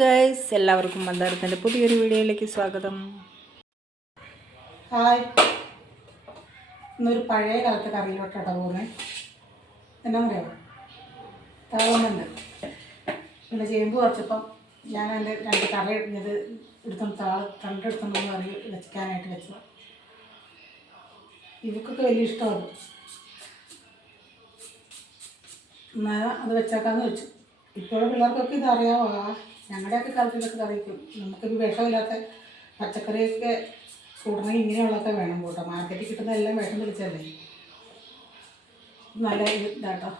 Guys, എല്ലാവർക്കും മന്ദാരത്തിൻ്റെ പുതിയൊരു വീഡിയോയിലേക്ക് സ്വാഗതം. ഹായ്, ഇന്നൊരു പഴയ കാലത്തെ കറിയിലോട്ടാണ് പോകുന്നത്. എന്നാന്നറിയാമോ, താവുന്നുണ്ട്. പിന്നെ ചേമ്പ് കുറച്ചപ്പം ഞാൻ എൻ്റെ രണ്ട് കറി ഇടിഞ്ഞത് കണ്ടെടുത്തൊന്ന് കറി വെക്കാനായിട്ട് വെച്ചത്. ഇവക്കൊക്കെ വലിയ ഇഷ്ടമാണ്. എന്നാൽ അത് വെച്ചേക്കാമെന്ന് വെച്ചു. ഇപ്പോഴും പിള്ളേർക്കൊക്കെ ഇതറിയാമോ? ഞങ്ങളുടെയൊക്കെ കാലത്ത് ഇതൊക്കെ കറിക്കും. നമുക്കൊരു വിഷമില്ലാത്ത പച്ചക്കറിയൊക്കെ കൂടണമെങ്കിൽ ഇങ്ങനെയുള്ളതൊക്കെ വേണം കൂട്ടോ. മാർക്കറ്റിൽ കിട്ടുന്ന എല്ലാം വിഷം പിടിച്ചല്ലേ. നല്ല ഇതാട്ടോ.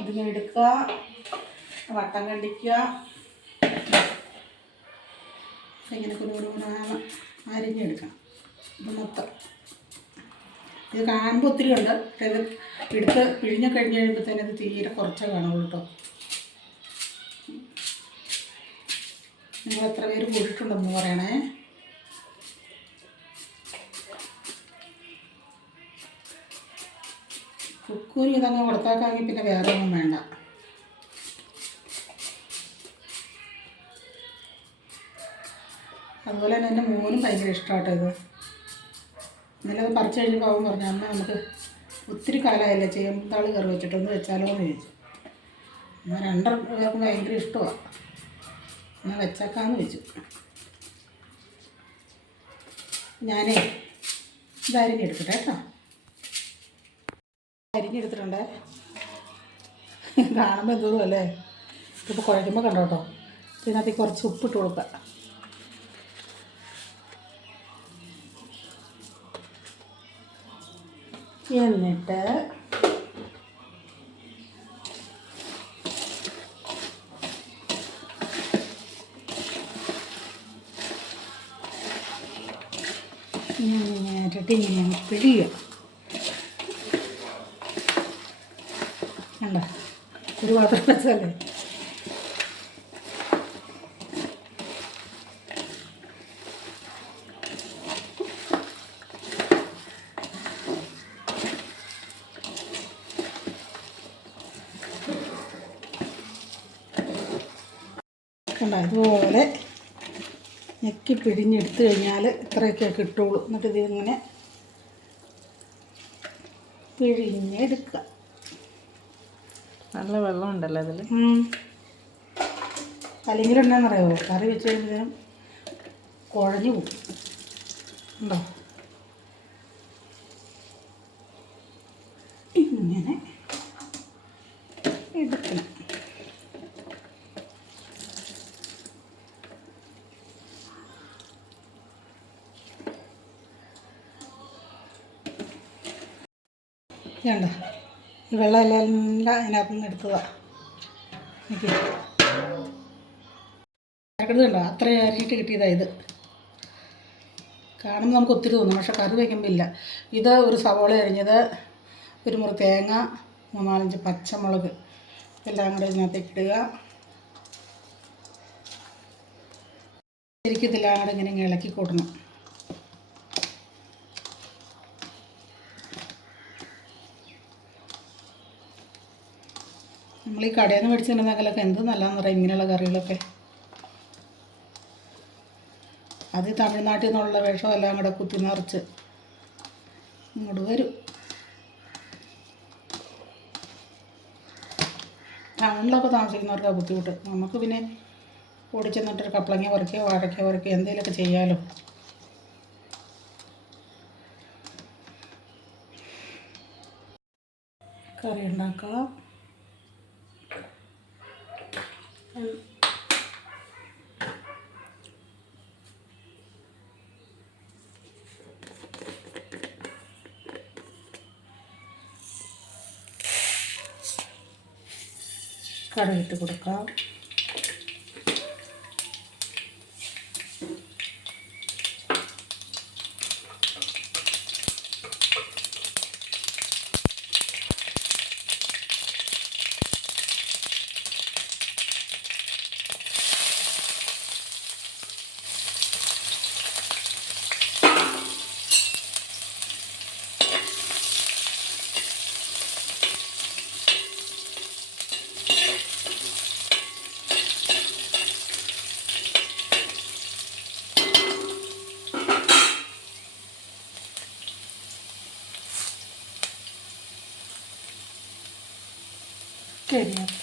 ഇതിങ്ങനെ എടുക്കുക, വട്ടം കണ്ടിക്കുക, ഇങ്ങനെ കുനുകുനാന്ന് അരിഞ്ഞെടുക്കണം. ഇത് മൊത്തം ഇത് കാണുമ്പോൾ ഒത്തിരി ഉണ്ട്. പക്ഷേ ഇത് എടുത്ത് പിഴിഞ്ഞ് കഴിഞ്ഞ് കഴിയുമ്പോഴത്തേനും ഇത് തീരെ കുറച്ചേ കാണുള്ളൂ കേട്ടോ. നിങ്ങൾ എത്ര പേര് കൂടിയിട്ടുണ്ടെന്ന് പറയണേ. കുക്കൂരി ഇതങ്ങ് കൊടുത്താക്കാമെങ്കിൽ പിന്നെ വേറെ ഒന്നും വേണ്ട. അതുപോലെ തന്നെ എൻ്റെ മോനും ഭയങ്കര ഇഷ്ടമാട്ടോ ഇത്. ഇന്നലെ അത് പറിച്ച് കഴിഞ്ഞപ്പോൾ അവൻ പറഞ്ഞു, അമ്മ നമുക്ക് ഒത്തിരി കാലമായില്ലേ ചേമ്പാളി കറി വെച്ചിട്ടൊന്ന് വെച്ചാലോ എന്ന് ചോദിച്ചു. എന്നാൽ രണ്ടു പേർക്കും ഭയങ്കര ഇഷ്ടമാണ്. എന്നാൽ വെച്ചേക്കാമെന്ന് വെച്ചു. ഞാനേ ഇത് അരിഞ്ഞെടുക്കട്ടെ കേട്ടോ. അരിഞ്ഞെടുത്തിട്ടുണ്ട്. കാണുമ്പോൾ എന്തോന്നും അല്ലേ. ഇപ്പോൾ കുഴയ്ക്കുമ്പോൾ കണ്ടോ കേട്ടോ. ഇതിനകത്ത് കുറച്ച് ഉപ്പിട്ട് കൊടുക്കുക. എന്നിട്ട് ഇങ്ങനെ പിഴിയുക. കണ്ടോ, ഒരു പാത്രം വെച്ചല്ലേ. കണ്ടോ, ഇതുപോലെ ഞെക്കി പിഴിഞ്ഞെടുത്ത് കഴിഞ്ഞാൽ ഇത്രയൊക്കെ കിട്ടുള്ളൂ. എന്നിട്ട് ഇതിങ്ങനെ പിഴിഞ്ഞെടുക്കുക. നല്ല വെള്ളം ഉണ്ടല്ലോ അതിൽ. അല്ലെങ്കിൽ എന്താണെന്നറിയാമോ, കറി വെച്ച് കഴിയുമ്പോഴത്തേനും കുഴഞ്ഞു പോകും. ഉണ്ടോ, ഇങ്ങനെ എടുക്കണം. വേണ്ട, ഈ വെള്ളം എല്ലാം അതിനകത്ത് നിന്ന് എടുത്തതാണ്. എനിക്ക് കണ്ടോ, അത്രയും അരിയിട്ട് കിട്ടിയതാണ് ഇത്. കാണുമ്പോൾ നമുക്ക് ഒത്തിരി തോന്നും, പക്ഷെ കറി വയ്ക്കുമ്പോൾ ഇല്ല. ഇത് ഒരു സവോള അരിഞ്ഞത്, ഒരു മുറി തേങ്ങ, 3-4 പച്ചമുളക് എല്ലാം കൂടെ ഇതിനകത്തേക്ക് ഇടുക. ശരിക്കും ഇതെല്ലാം കൂടെ ഇങ്ങനെ ഇളക്കി കൂട്ടണം. നമ്മൾ ഈ കടയിൽ നിന്ന് മേടിച്ച് തിന്നുന്നതിലൊക്കെ എന്ത് നല്ലതെന്ന് പറയാം ഇങ്ങനെയുള്ള കറികളൊക്കെ. അത് തമിഴ്നാട്ടിൽ നിന്നുള്ള വിഷം എല്ലാം കൂടെ കുത്തി നിറച്ച് ഇങ്ങോട്ട് വരും. ടൗണിലൊക്കെ താമസിക്കുന്നവർക്ക് ബുദ്ധിമുട്ട്. നമുക്ക് പിന്നെ ഓടിച്ചെന്നിട്ടൊരു കപ്പളങ്ങ പറിക്കുകയോ വാഴയ്ക്ക പറിക്കുകയോ എന്തെങ്കിലുമൊക്കെ ചെയ്യാമല്ലോ. കറി ഉണ്ടാക്കാം. കടയിട്ട് കൊടുക്കാം. കരിയാപ്പ്.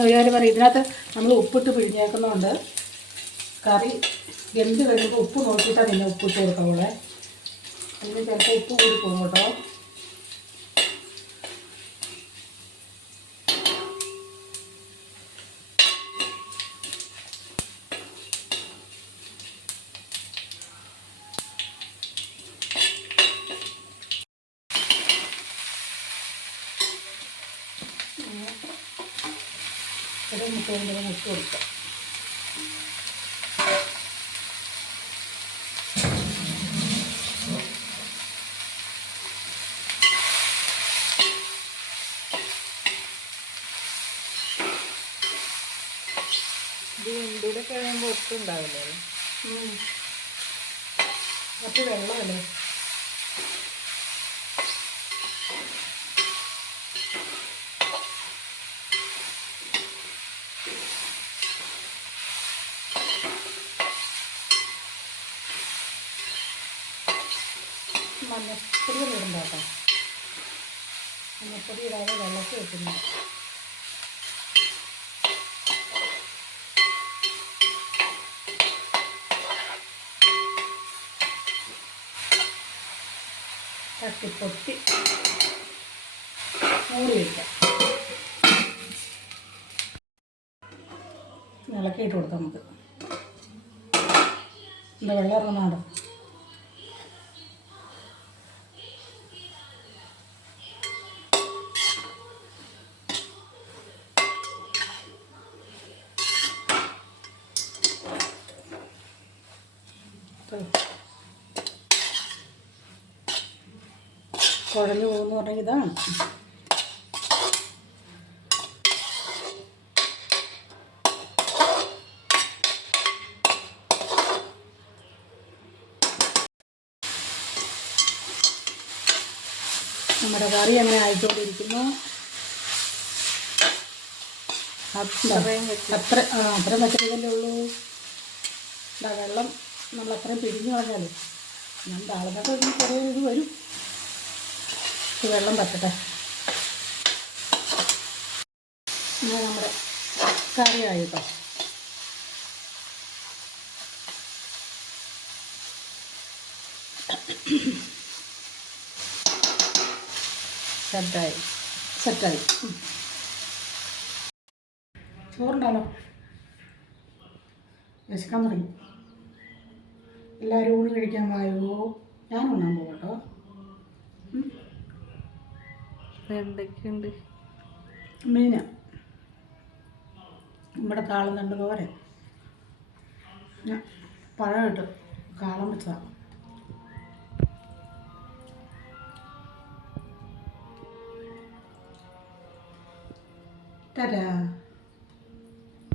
ഒരു കാര്യം പറയും, ഇതിനകത്ത് നമ്മൾ ഉപ്പിട്ട് പിഴിഞ്ഞേക്കുന്നതുകൊണ്ട് കറി വെന്ത് കഴിയുമ്പോൾ ഉപ്പ് നോക്കിയിട്ടാണ് പിന്നെ ഉപ്പിട്ട് കൊടുക്കാവുള്ളേ. അതിന് ചിലപ്പോൾ ഉപ്പ് കൂടി പോകും കേട്ടോ. ഒരു മുട്ട കൊടുക്കാം. ഇത് വെന്തിയുടെ കഴിയുമ്പോൾ ഒട്ടും ഉണ്ടാവില്ലേ? കുറച്ച് വെള്ളമല്ലേ. മഞ്ഞപ്പൊടി ഇടണ്ടാട്ടോ. മഞ്ഞപ്പൊടി ഇടാതെ വെള്ളത്തിൽ വെക്കുന്നു. തട്ടിപ്പൊട്ടി മൂടി വയ്ക്കാം. ഇളക്കിയിട്ട് കൊടുക്കാം നമുക്ക്. എന്താ വെള്ളം ഇറങ്ങുന്നുണ്ടോ? കുഴഞ്ഞു പോകുമെന്ന് പറഞ്ഞാൽ ഇതാണ്. നമ്മുടെ കറി എങ്ങനെ ആയിക്കൊണ്ടിരിക്കുന്നു. അത്രയും വെച്ചിട്ടല്ലേ ഉള്ളൂ. വെള്ളം നമ്മൾ അത്രയും പിഴിഞ്ഞു കളഞ്ഞാലേ ഞാൻ താളത്തൊക്കെ ചെറിയ ഇത് വരും. വെള്ളം പറ്റട്ടെ. ഇങ്ങനെ നമ്മുടെ കറിയായി കേട്ടോ. സെറ്റായി. ചോറുണ്ടാലോ. വിശക്കാൻ തുടങ്ങി. എല്ലാവരും ഊണ് കഴിക്കാൻ വായോ. ഞാൻ ഉണ്ണാൻ പോകും കേട്ടോ. എന്തൊക്കെയുണ്ട്? മീന നമ്മുടെ കാളം തണ്ട് തോരൻ. ഞാൻ പഴം ഇട്ട് കാളം വെച്ചതാണ്. ടാറ്റാ.